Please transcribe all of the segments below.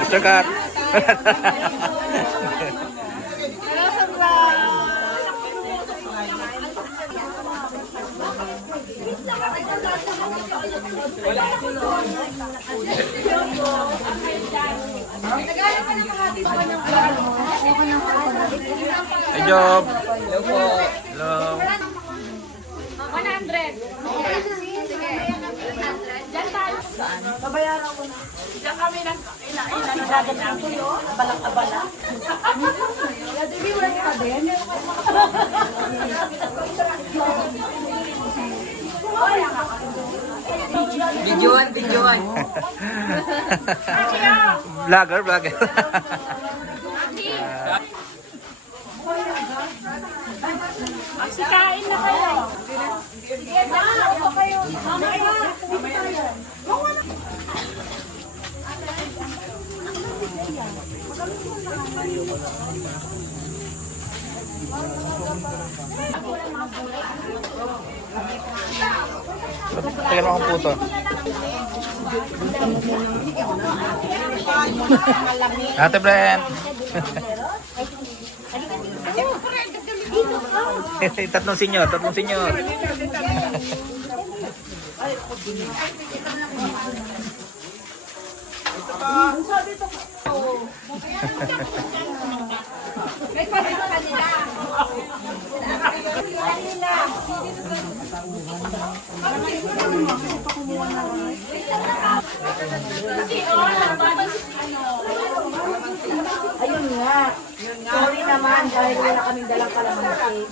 Mr. Kat. Hey, Job. Hello po. Hello. 100. Diyan tayo. Babayaran ko na. Diyan kami nagdadagan ng tuyo. Abalang-abala. Hindi mo lang ka din. Videoan. Vlogger. Magsikain na kayo. Sige na, ako kayo. Mamaya. Tingnan mo akong puto. Ate Brent. Tatlong senyor. Ayun nga. Sorry naman dahil wala kaming dalang kalamansi.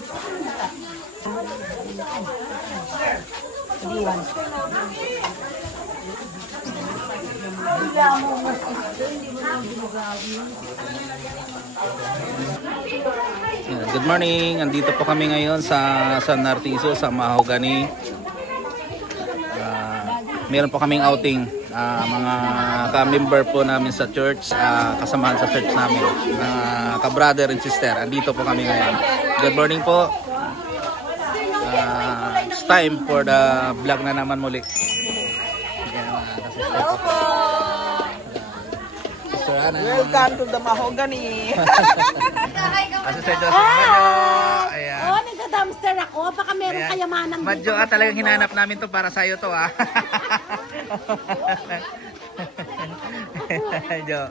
Iwan. Good morning. Andito po kami ngayon sa San Narciso sa Mahogany. Meron po kaming outing. Mga ka-member po namin sa church, kasamahan sa church namin, ka-brother and sister. Andito po kami ngayon. Good morning po. It's time for the vlog na naman muli. Hello po. Welcome to the Mahogany. Kasi Sir Joseph Madjo. Ayan. Oh, nagda-dumpster ako. Baka meron Ayan. kayamanang Madjo, talagang hinanap namin to para sa'yo to Madjo.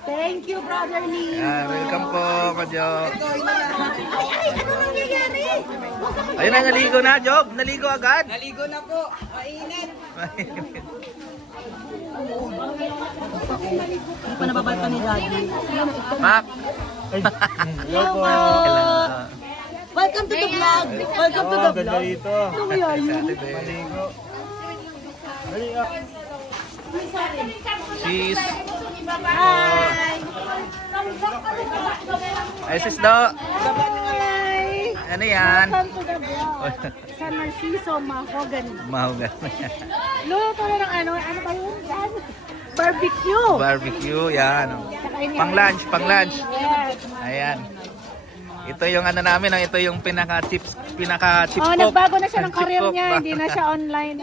Thank you, Brother Lee. Welcome po, Madjo. Ay, ano nangyayari? Ayun na, naligo na, Job. Naligo agad. Naligo na po. Mainit. Hindi pa nababalta ni Daddy. Mac. Hello po. Welcome to the vlog. Welcome to the vlog. Ano kaya yun? Cheese. Hi. Ay, sis Do. Hi. Ano yan? Welcome to the vlog. San Narciso, Mahogany. Mahugan. Luto na ng ano ba yun? Barbecue. Barbecue, yan. Tsaka yun yan. Pang lunch. Yes. Ayan. Ito yung ano namin, ito yung pinaka-chips Oh, cook. nagbago na siya ng Chip career cook niya. ba? Hindi na siya online,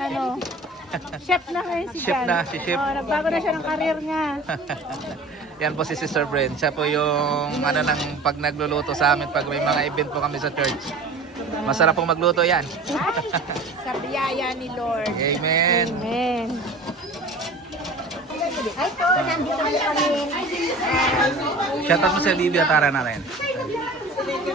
chef na ngayon si Chef Jan. na, si chef. Oh, nagbago na siya ng career niya. Yan po si Sister Brent. Siya po yung ng pag nagluluto sa amin pag may mga event po kami sa church. Masarap pong magluto yan. Sa biyaya ni Lord. Amen. Amen. Ay po, nandito na kami. Shoutout mo si Olivia Tara na rin.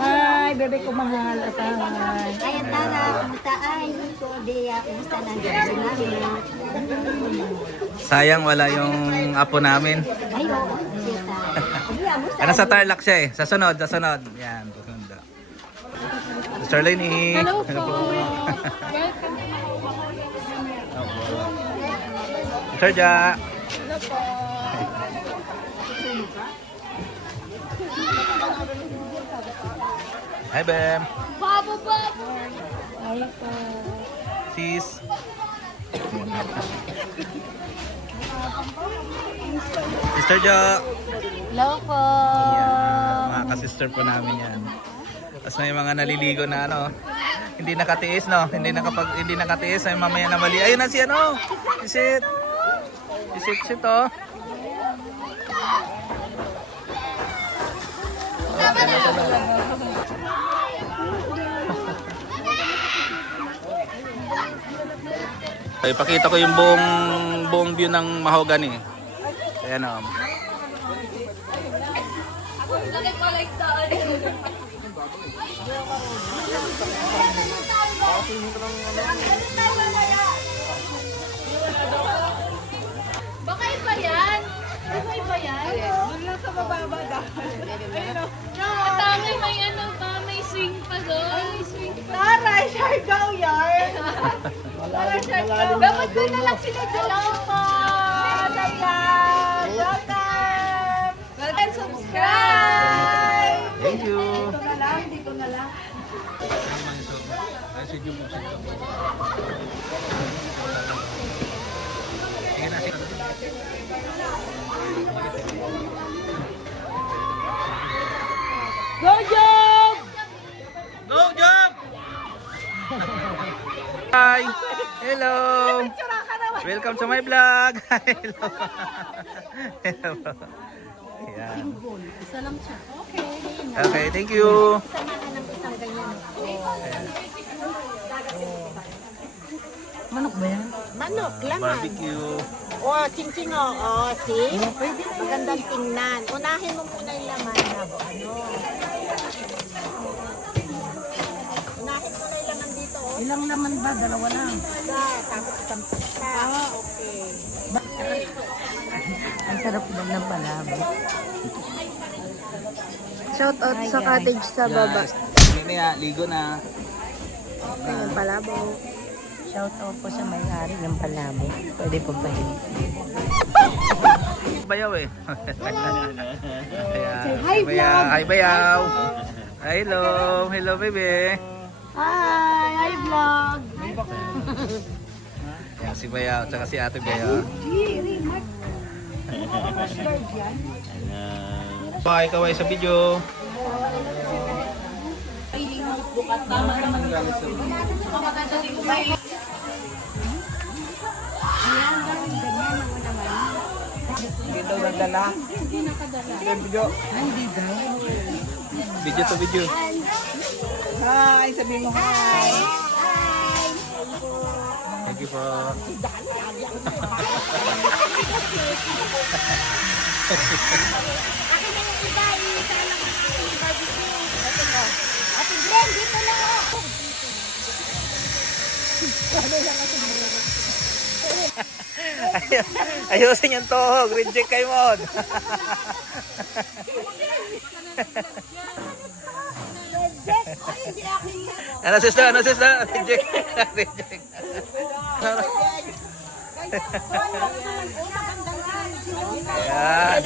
Hi, bebe ko mahal. Asahan. Ay, ang tara, kumusta ay, ko diya, kumusta nandito namin. Sayang wala yung apo namin. Ay, oo, kita. Diya, kumusta? Ano sa Tarlac siya eh. Sa sunod. Yan, susunod. Sister Lenny. Hello po. Sister Ja. Hello po. Hi, Bem. Babo. Hi po. Sis. Sister Jo. Hello po. Yan, mga ka-sister po namin yan. Tapos may mga naliligo na Hindi nakatiis, no? Hindi nakatiis ay mamaya na mali. Ayun na si ano? Isit. Isit oh. Ipakita ko yung buong view ng Mahogany. Ayan oh. Baka iba yan. Iba yan. Doon lang sa bababa dahil. At tama, may ano pa, may swing pa doon. May swing pa. Taray, Siargao yarn. Dapat doon na lang sila dalawa po. Ayan. Welcome. And subscribe. Thank you. Dito na lang. Go, Job! Go, jump! Hi! Hello! Welcome to my vlog! Hello! Hello! Ayan. Isa lang siya. Okay. Okay, thank you! Samahan ng isang ganyan. Manok ba yan? Manok, laman. Barbecue! Oh, chinchin oh, see? Magandang tingnan. Unahin mo muna yung laman na ano. Unahin mo na yung laman dito, oh. Ilang naman ba? Dalawa lang. Isa, tapos isang pista. Okay. Ang sarap daw ng palabo. Shout out sa cottage sa baba. Hindi na, ligo na. Ayun, palabaw. Shout out po sa may-ari ng palabo. Pwede po ba yun? Bayaw eh. Ayan. hi, vlog. Hi, bayaw. Hello. Hello, baby. Hi! Hi, vlog! Ayan, si bayaw, tsaka si ate bayaw. Bye, kaway sa video. Hindi daw nadala. Video. Video to video. Hi, sabihin mo hi. Thank you po. Ate Glenn, dito na ako! Ayusin yung tuhog. Reject kay Mon. Ano sister? Ano sister? Reject. Reject. Ayan.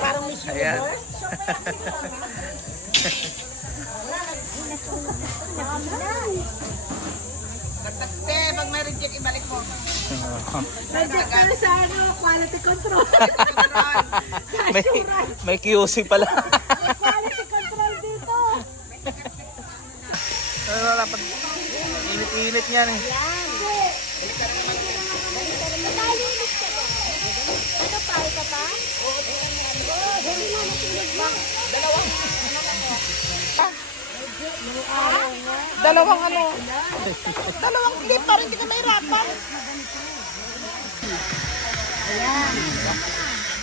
Parang Miss Ayan. Te, pag may reject, ibalik mo. Reject ka sa ano, quality control. may, may QC pala. Quality control dito. Ano dapat? Init-init yan eh. Ano pa? Ika pa? Huli na, natulog ba? Dalawang ano? Dalawang clip para hindi ka mahirapan.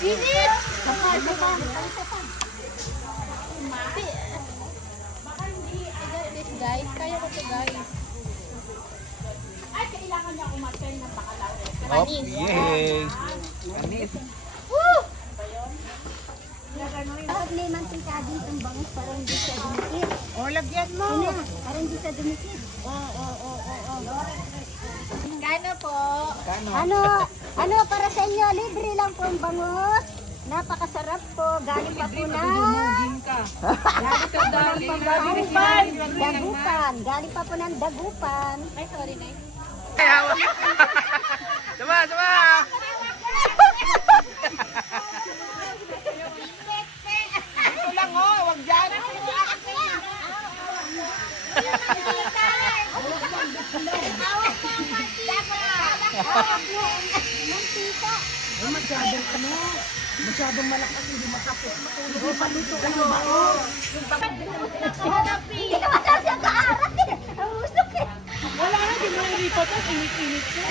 Init! Kapal mo ba? Guys, kaya ko to guys. Ay, kailangan niya umaten na pakalaki. Oh, yay! Pag may mantika dito ang bangus, parang hindi siya dumikit. O, lagyan mo. Ano? Parang hindi siya dumikit. Kano po? Ano para sa inyo? Libre lang po ang bangus. Napakasarap po. Galing pa po na. Dagupan. Dagupan. Galing pa po ng Dagupan. Ay, sorry na. Sama, sama! Ito lang, oh. Huwag dyan. Mantika. Masyadong malakas, hindi matapos. Matulog, paluto ka ng bao. Hindi naman daw siya kaarat eh. Ang usok eh. Wala na, di mo ilipat ang init-init ko.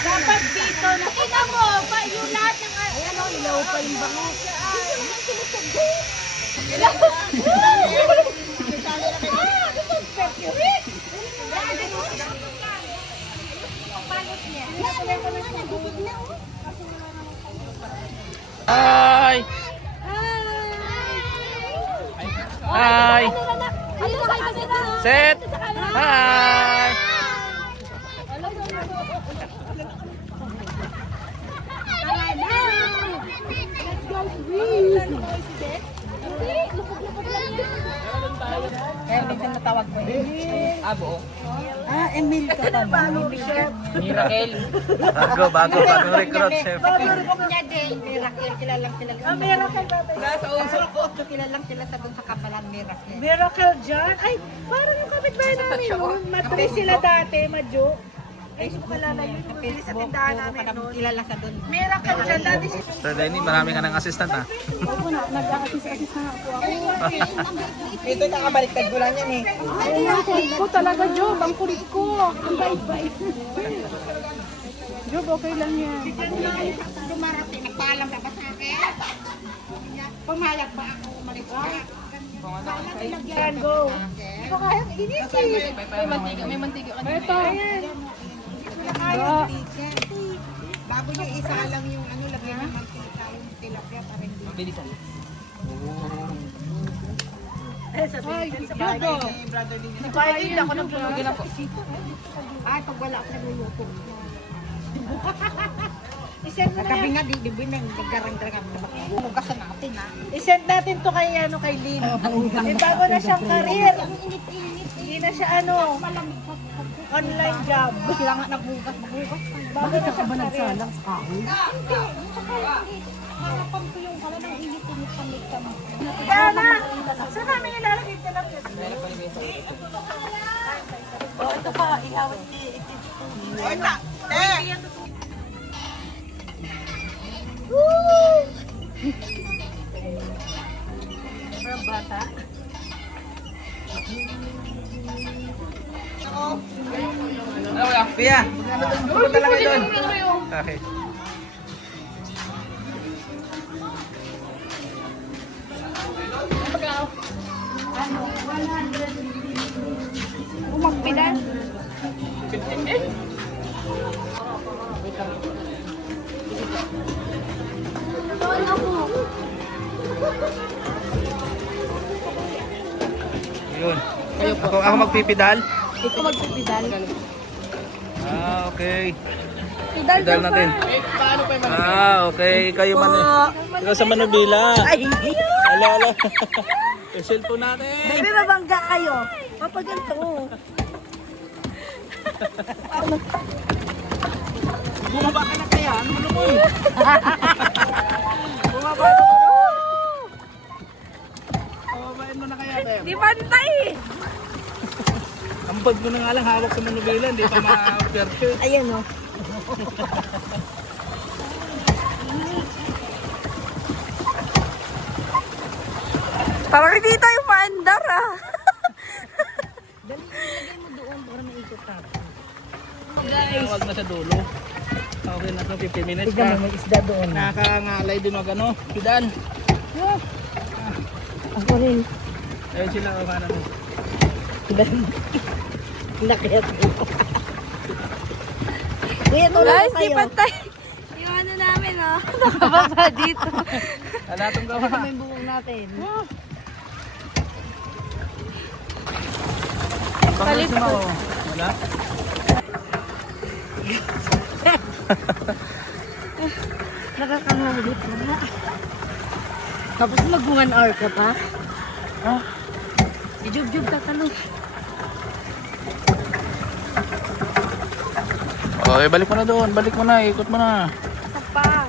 Dapat dito. Nakita mo, pa yung lahat ng... Ayan o, ilaw pa yung bango. Hi! Hi! Set! Hi! Kaya minsan natawag mo yun. Ah, Emil ka pa ba? Miracle. Bago recruit, chef. Miracle, kilalang sila. Miracle ba? Nasa usok ko. Kilalang sila sa doon sa kapalan, Miracle. Miracle dyan? Ay, parang yung kapitbahay namin yun. Matri sila dati, Madjo. Ay, sukalala yun. Bumili sa tindahan namin noon. Kilala sa doon. Miracle dyan. Dati si... Sir Lenny, marami ka ng assistant ha. Opo na, nag-assist na ako. Ito nakabaliktad ko lang yan eh. Ay, ang kulit ko talaga, Job. Ang kulit ko. Ang bait-bait. Job, okay lang yan. Dumarating, nagpaalam ka ba sa akin? Pumayag ba ako umalis ka? Yan, go. Ito kaya, init eh. May mantiga. Ito. Ayan. Kaya bago niya isa lang yung ano, lagyan ng mantika, yung tilapia para hindi. Bilisan. Ay, sabihin sa bahay ni Brother Lin. Nagbayad din ako ng tulogin ako. Ay, pag wala ako nagluluto. I-send mo na Nagkabi yan. nga, di ba nang naggarang-garang bumugasan natin ha. I-send natin to kay, kay Lin. Eh, bago na siyang career. Hindi na siya online job. Sila nga nagbugas. Bago na siyang career. Sa kahoy. Harapan ko yung kala ng init-init sa makeup. Kaya na! Saan namin ilalagay ito na yun? Oh, ito pa, ihawin ni Parang bata. Pia, pupunta lang kayo doon. Okay. Umagpidan. Yun. Ako magpipidal? Ikaw magpipidal. Okay. Pidal Pidal natin. Okay. Kayo man eh. Ikaw sa Manubila. Ay! Ala. Yung cellphone natin. Baby, mabangga kayo. Mapaganto. Bumaba ka na kaya. Ano mo eh? Bumaba ka na. Bumabain mo na kaya tayo. Di bantay! Ang bag mo na nga lang hawak sa Manubila. Hindi pa ma-perfect. Ayan o. Parang hindi tayo maandar ah. Dali, ilagay mo doon para maikot ka. Huwag na sa dulo. Okay na to, 15 minutes Tignan pa. mo, may isda doon. Nakakangalay din mag ano, pidal. Ako rin. Ayun sila o paano mo. Nakiyat ko. Kuya, tulad Guys, na di kayo. pantay. Yung ano namin, oh. Nakababa dito. Wala itong gawa. Ito may buong natin. Palit mo. Wala? Nakakangulit mo na. Tapos mag 1 hour ka pa? Ah. Jub-jub tatanong. Okay, balik mo na doon. Balik mo na. Ikot mo na. Isa pa.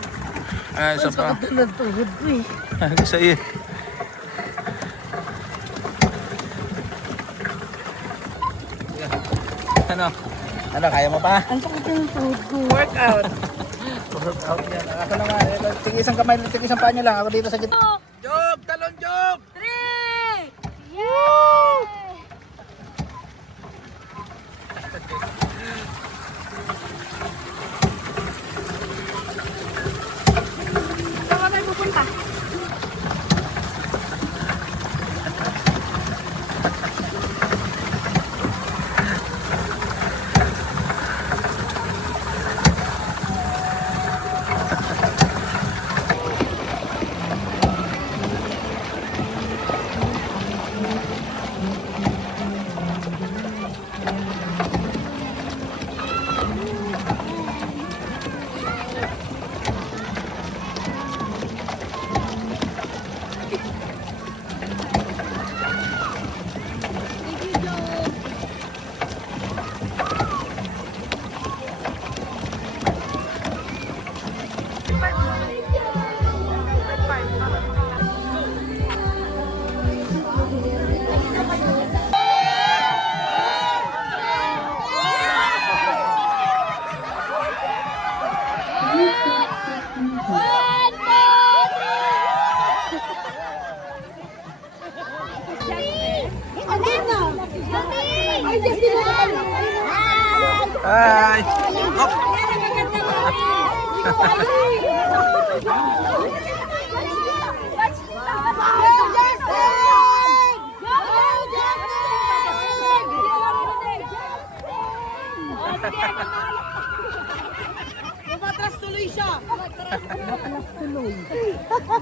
Ah, isa pa. Sakot na ng tuhod ko eh. Sa iyo. Ano? Ano, kaya mo pa? Ang sakit yung food ko. Workout. Workout yan. Ako naman, tig isang kamay, tig isang paa nyo lang. Ako dito sa gitna. Jog! Talon, jog! 3! Yay! Saan tayo pupunta? Hi! Umatras tuloy siya.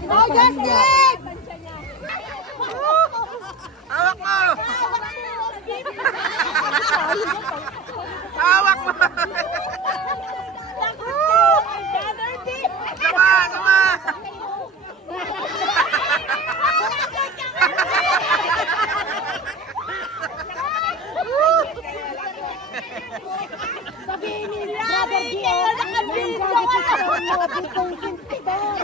Oh, Justin! Hawak mo! Hawak mo! Sama! Sama! Sabihin ni Brother Gio, nandiyan ka sa bitong sintibar.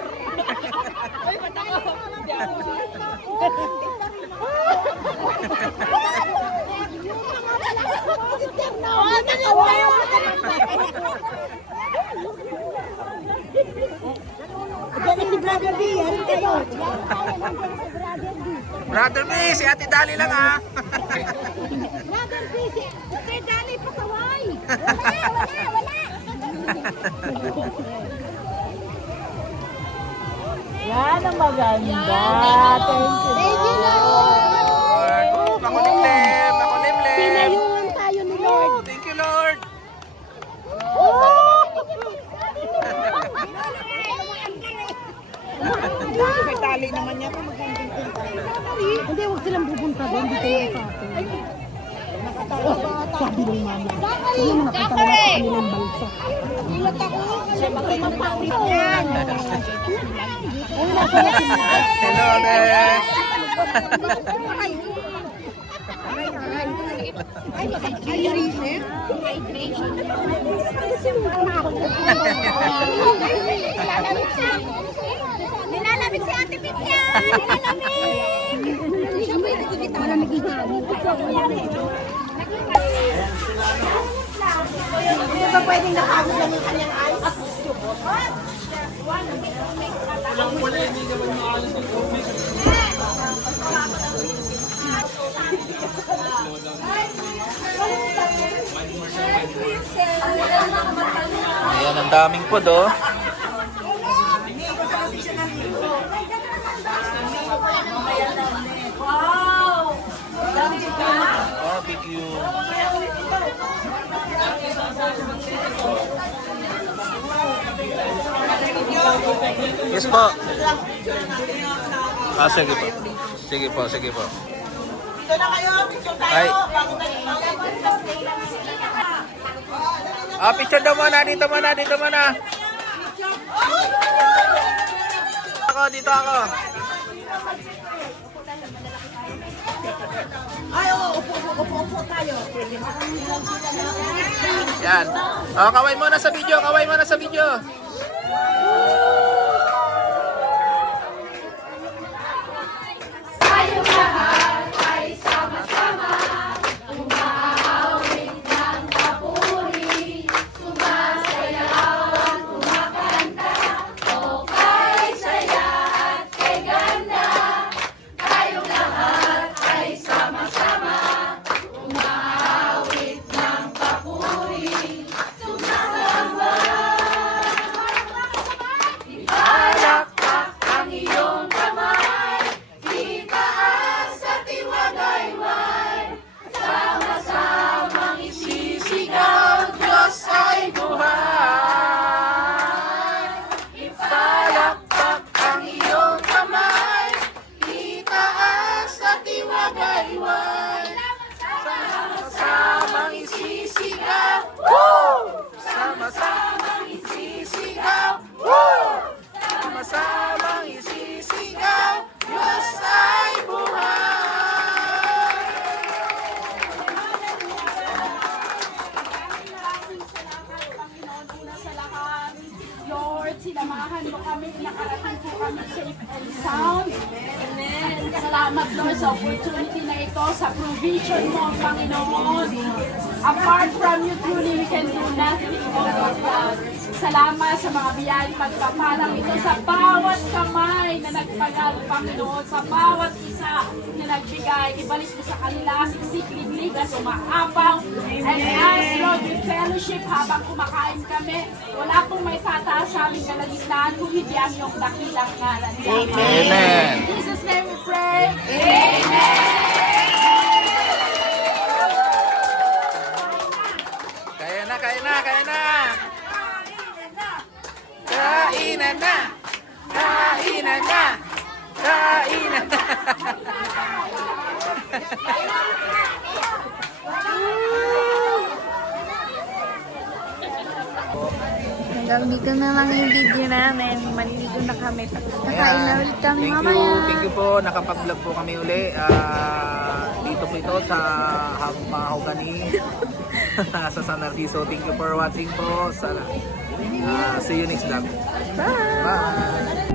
Diyan na si Brother B, yan kayo. Brother B, si Ate Dali lang ha! Brother B, si Sir Dali pasaway. Wala. Yan ang maganda. Thank you, Lord! Makulimlim! Makulimlim! Pinayungan tayo ni Lord. Thank you, Lord! May tali naman yan. Hindi, huwag silang pupunta doon. Dito yung sa atin. Sabi ng mama. Sino nakita na sa kanilang balsa. Ilat ako. Siya magpapapawit yan. Hello there! Nilalamig si Ate Pitya! Nilalamig! Malamig yung hangin. Hindi ba pwedeng nakagod lang yung kanyang eyes? Ayan, ang daming pod oh. Barbecue. Yes po. Ah, sige po. Sige po, sige po. Dito na kayo, picture tayo. Ay. Bago tayo Ah, picture daw muna. Dito muna, dito muna. Ako, dito ako. Ay, oo, upo tayo. Yan. Oh, kaway muna sa video, kaway muna sa video. Tayong lahat ay sama-sama, umahawig ng papuri. sinamahan mo kami, nakarating po kami safe and sound. Amen. Salamat Lord sa opportunity na ito, sa provision mo, Panginoon. Apart from you, truly we can do nothing, O Lord God. Salamat sa mga biyayang pagpapalang ito sa bawat kamay na nagpagal, Panginoon, sa bawat isa na nagbigay. Ibalik mo sa kanila, siksik, liglig at umaapaw. And as Lord, we fellowship habang kumakain kami, wala pong may tataas sa aming kalagitnaan kung hindi ang iyong dakilang ngalan. Amen. In Jesus' name we pray. Amen. Kaya na, kaya na, kaya na. Kainan na. Kainan na. Kainan na. Hanggang dito na lang yung video namin. Maliligo na kami. Kakain na ulit kami Thank mamaya. you. Thank you po. Nakapag-vlog po kami uli. Dito po ito sa Mahogany sa San Narciso. Thank you for watching po. See you next vlog. Bye! Bye!